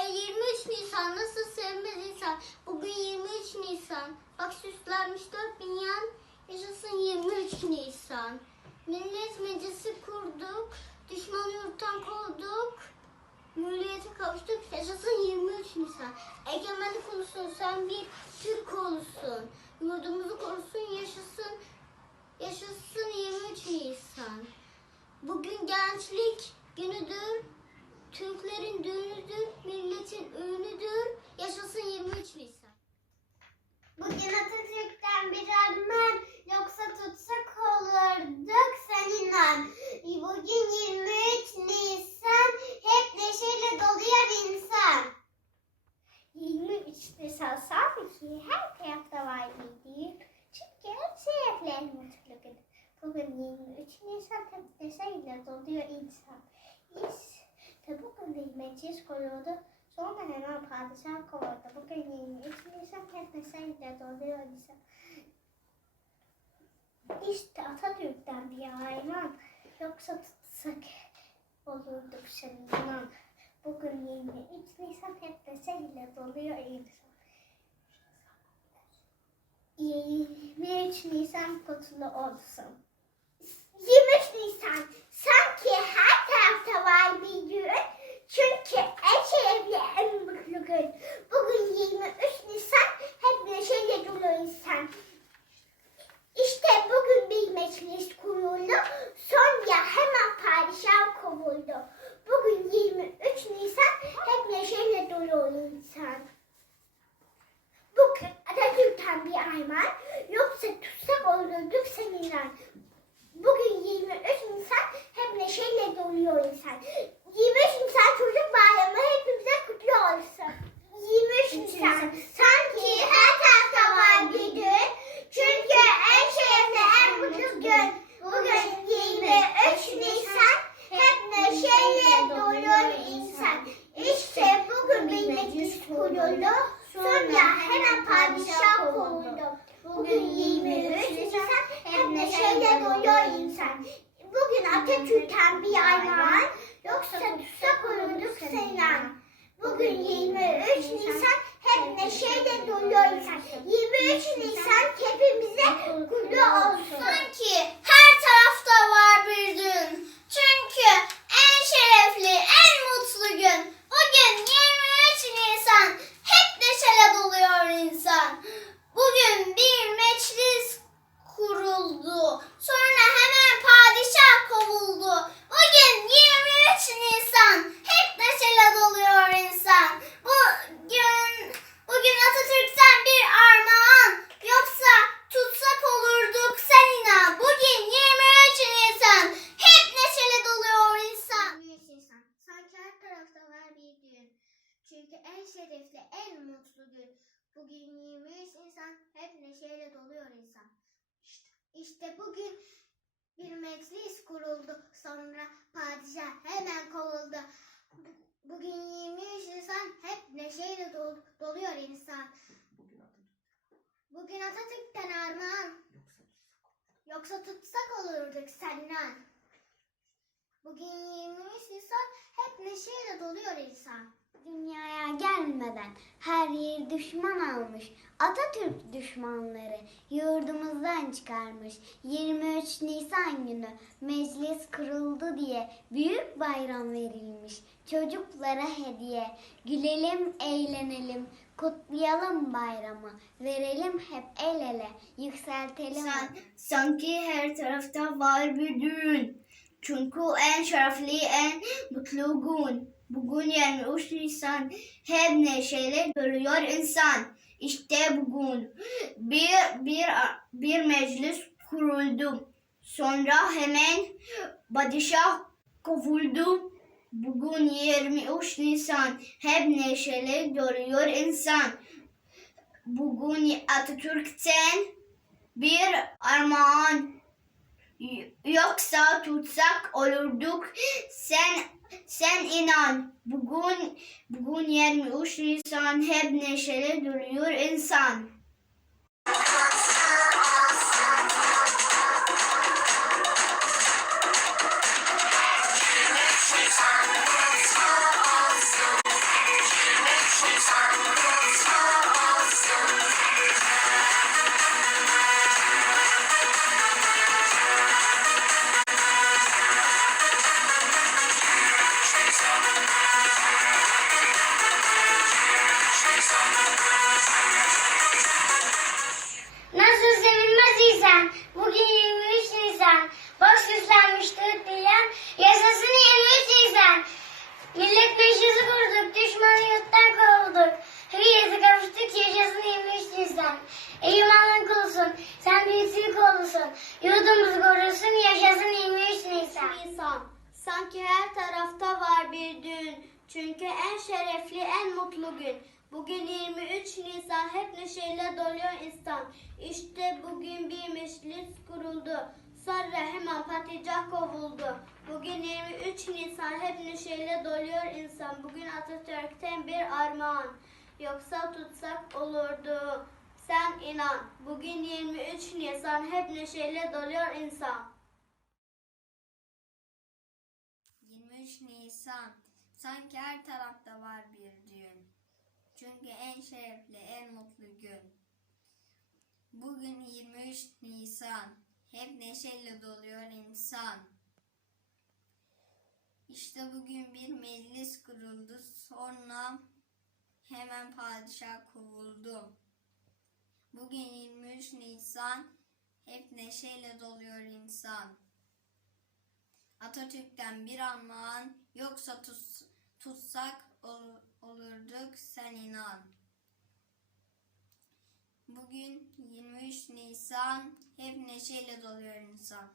E 23 Nisan nasıl sevmez insan? Bugün 23 Nisan. Bak süslenmiş dört bin yan. Yaşasın 23 Nisan. Millet Meclisi kurduk. Düşman yurttan kovduk. Hürriyete kavuştuk. Yaşasın 23 Nisan. Egemenlik ulusun sen bir Türk olusun. Yurdumuzu korusun yaşasın. Yaşasın 23 Nisan. Bugün gençlik günüdür. Türklerin düğünüdür, milletin ürünüdür. Yaşasın 23 Nisan. Bugün Atatürk'ten bir armağan yoksa tutsak olurduk seninle. Bugün 23 Nisan hep neşeyle doluyor insan. 23 Nisan sanki her tarafta var bir Çünkü hep sebepler mutlu gün. Bugün 23 Nisan hep neşeyle doluyor insan. İşte bugün bir meclis kuruldu. Sonra hemen padişah kovuldu. Bugün 23 Nisan hep neşeyle doluyor insan. İşte Atatürk'ten bir hayran. Yoksa tutsak olurduk seninle. Bugün 23 Nisan neşeyle doluyor insan. 23 Nisan kutlu olsun. 23 Nisan sanki her tarafta var bir gün. Çünkü en şerefli en mutlu gün. Bugün 23 Nisan hep neşeyle dolu insan. İşte bugün bir meclis kuruldu. Sonra hemen padişah kovuldu. Bugün 23 Nisan hep neşeyle dolu insan. Bugün Atatürk'ten bir armağan yoksa tutsak olurduk seninle. Bugün 23 Nisan hep neşeyle doluyor insan. 23 Nisan çocuk bayramı hepimize kutlu olsun. 23 Nisan sanki her tarafta var bir gün. Çünkü en şerefli en mutlu gün. Bugün 23 Nisan hep neşeyle doluyor insan. İşte bugün bir meclis kuruldu. Sonra hemen padişah oldu. Bugün 23 Nisan hep neşeyle doluyor insan. Bugün Atatürk'ten bir armağan yoksa tutsak olurduk seninle. Bugün 23 Nisan hep neşeyle doluyor insan. 23 Nisan hepimize kutlu olsun. Sanki her tarafta var bir gün. Çünkü en şerefli, en mutlu gün. Bugün 23 Nisan hep neşeyle doluyor insan. Bugün bir meclis kuruldu. Sonra hemen padişah kovuldu. Bugün 23 Nisan hep neşeyle doluyor insan. Bugün bugün Atatürk'ten bir armağan yoksa tutsak olurduk seninle. Bugün 23 Nisan hep neşeyle doluyor insan. 23 Nisan sanki her tarafta var bir gün. Çünkü en şerefli, en mutlu gün. Bugün 23 Nisan hep neşeyle doluyor insan. İşte, işte bugün bir meclis kuruldu. Sonra padişah hemen kovuldu. Bu- Bugün 23 Nisan hep neşeyle dol- doluyor insan. Bugün Atatürk'ten armağan. Yoksa tutsak olurduk senden. Bugün 23 Nisan hep neşeyle doluyor insan. Dünyaya gelmeden her yer düşman almış. Atatürk düşmanları yurdumuzdan çıkarmış. 23 Nisan günü meclis kuruldu diye büyük bayram verilmiş. Çocuklara hediye. Gülelim, eğlenelim, kutlayalım bayramı. Verelim hep el ele, yükseltelim. San, sanki her tarafta var bir düğün. Çünkü en şerefli, en mutlu gün. Bugün 23 Nisan hep neşeyle doluyor insan. İşte bugün bir, bir, bir meclis kuruldu. Sonra hemen padişah kovuldu. Bugün 23 Nisan hep neşeyle doluyor insan. Bugün Atatürk'ten bir armağan yoksa tutsak olurduk sen sen inan bugün bugün 23 Nisan hep neşeli duruyor insan. Nasıl sevinmez insan? Bugün 23 Nisan. Boş süslenmiş Türk diyen. Yaşasın 23 Nisan. Millet meclisi kurduk. Düşmanı yurttan kovulduk. Hürriyete kavuştuk. Yaşasın 23 Nisan. Ey imanın. Sen büyük Türk oğlusun. Yurdumuzu korursun. Yaşasın 23 Nisan. Nisan. Sanki her tarafta var bir düğün. Çünkü en şerefli, en mutlu gün. Bugün 23 Nisan hep neşeyle doluyor insan. İşte bugün bir meclis kuruldu. Sonra hemen patlayacak kovuldu. Bugün 23 Nisan hep neşeyle doluyor insan. Bugün Atatürk'ten bir armağan. Yoksa tutsak olurdu. Sen inan. Bugün 23 Nisan hep neşeyle doluyor insan. 23 Nisan. Sanki her tarafta var bir düğün. Çünkü en şerefli, en mutlu gün. Bugün 23 Nisan. Hep neşeyle doluyor insan. İşte bugün bir meclis kuruldu. Sonra hemen padişah kovuldu. Bugün 23 Nisan. Hep neşeyle doluyor insan. Atatürk'ten bir armağan yoksa tus- tutsak ol- olurduk sen inan. Bugün 23 Nisan hep neşeyle doluyor insan.